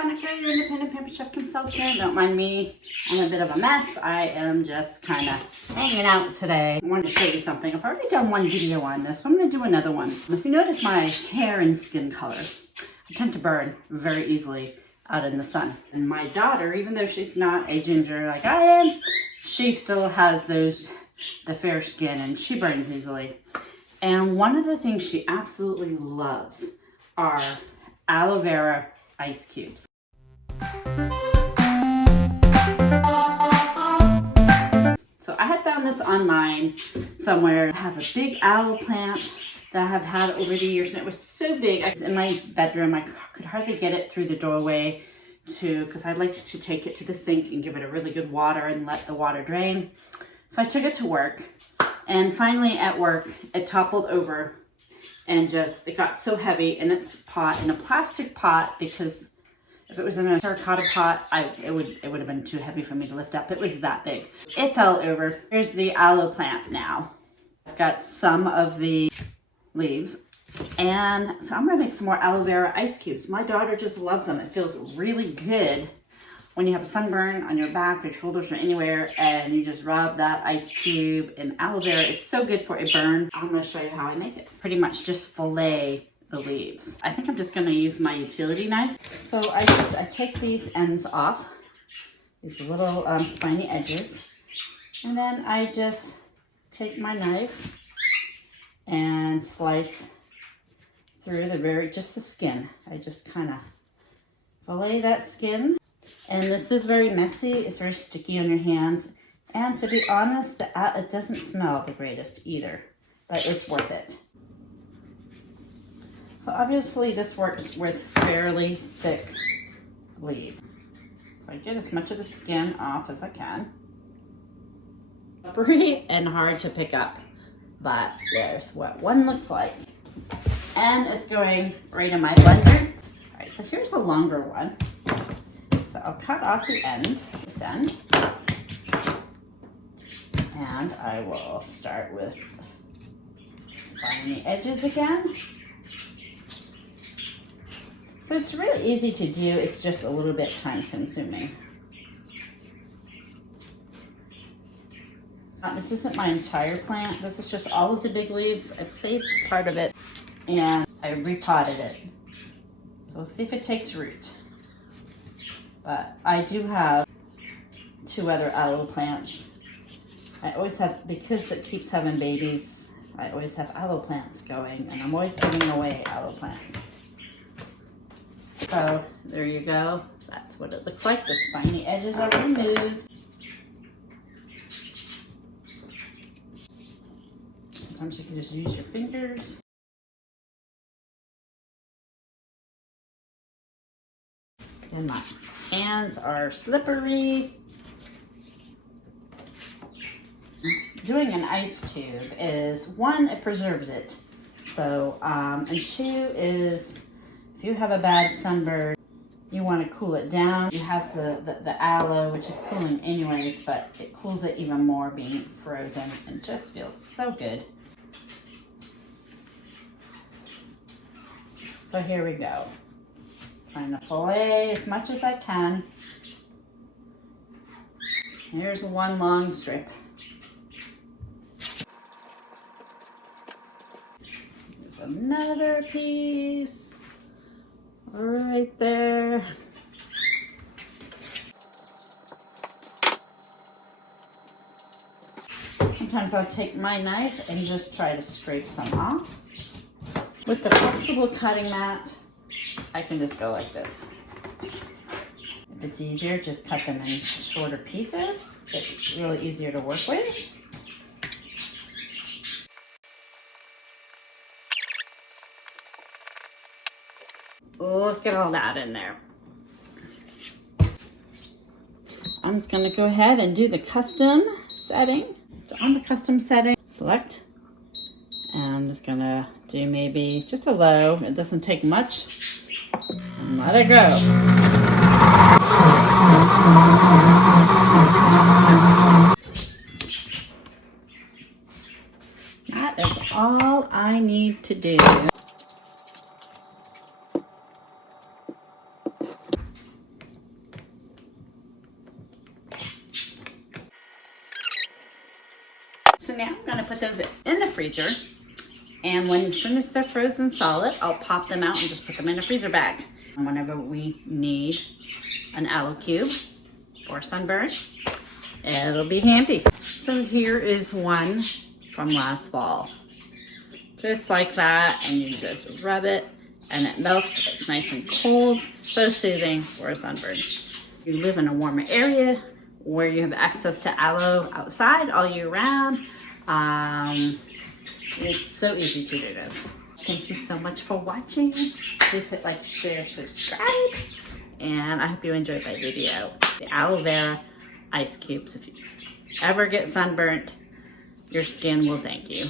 Danica, your independent pampered chef consultant. Don't mind me, I'm a bit of a mess. I am just kind of hanging out today. I wanted to show you something. I've already done one video on this, but I'm going to do another one. If you notice my hair and skin color, I tend to burn very easily out in the sun. And my daughter, even though she's not a ginger like I am, she still has the fair skin and she burns easily. And one of the things she absolutely loves are aloe vera ice cubes. So I had found this online somewhere. I have a big aloe plant that I have had over the years, and it was so big. I was in my bedroom. I could hardly get it through the doorway because I'd like to take it to the sink and give it a really good water and let the water drain. So I took it to work, and finally at work, it toppled over and it got so heavy in its pot, in a plastic pot, because if it was in a terracotta pot, it would have been too heavy for me to lift up. It was that big. It fell over. Here's the aloe plant now. I've got some of the leaves, and so I'm gonna make some more aloe vera ice cubes. My daughter just loves them. It feels really good when you have a sunburn on your back or shoulders or anywhere, and you just rub that ice cube in aloe vera. It's so good for a burn. I'm gonna show you how I make it. Pretty much just fillet the leaves. I think I'm just gonna use my utility knife. So I take these ends off, these little spiny edges, and then I just take my knife and slice through just the skin. I just kind of fillet that skin. And this is very messy. It's very sticky on your hands. And to be honest, it doesn't smell the greatest either, but it's worth it. So obviously this works with fairly thick leaves. So I get as much of the skin off as I can. Slippery and hard to pick up, but there's what one looks like. And it's going right in my blender. All right, so here's a longer one. So I'll cut off the end, this end, and I will start with spiny edges again. So it's really easy to do, it's just a little bit time consuming. This isn't my entire plant, this is just all of the big leaves. I've saved part of it and I repotted it. So we'll see if it takes root. But I do have 2 other aloe plants. I always have, because it keeps having babies, I always have aloe plants going, and I'm always giving away aloe plants. So there you go. That's what it looks like. The spiny edges are removed. Sometimes you can just use your fingers. And my hands are slippery. Doing an ice cube is, 1, it preserves it. So, and 2 is, if you have a bad sunburn, you want to cool it down. You have the aloe, which is cooling anyways, but it cools it even more being frozen, and just feels so good. So here we go. Trying to fillet as much as I can. Here's one long strip. There's another piece right there. Sometimes I'll take my knife and just try to scrape some off. With the flexible cutting mat, I can just go like this. If it's easier, just cut them in shorter pieces. It's really easier to work with. Look at all that in there. I'm just gonna go ahead and do the custom setting. So on the custom setting, select, and I'm just gonna do maybe just a low. It doesn't take much. And let it go. That is all I need to do. So now I'm gonna put those in the freezer. And as soon as they're frozen solid, I'll pop them out and just put them in a freezer bag. And whenever we need an aloe cube for sunburn, it'll be handy. So here is one from last fall. Just like that, and you just rub it and it melts. It's nice and cold, so soothing for a sunburn. You live in a warmer area where you have access to aloe outside all year round. It's so easy to do this. Thank you so much for watching. Please hit like, share, subscribe, and I hope you enjoyed my video. The aloe vera ice cubes. If you ever get sunburnt, your skin will thank you.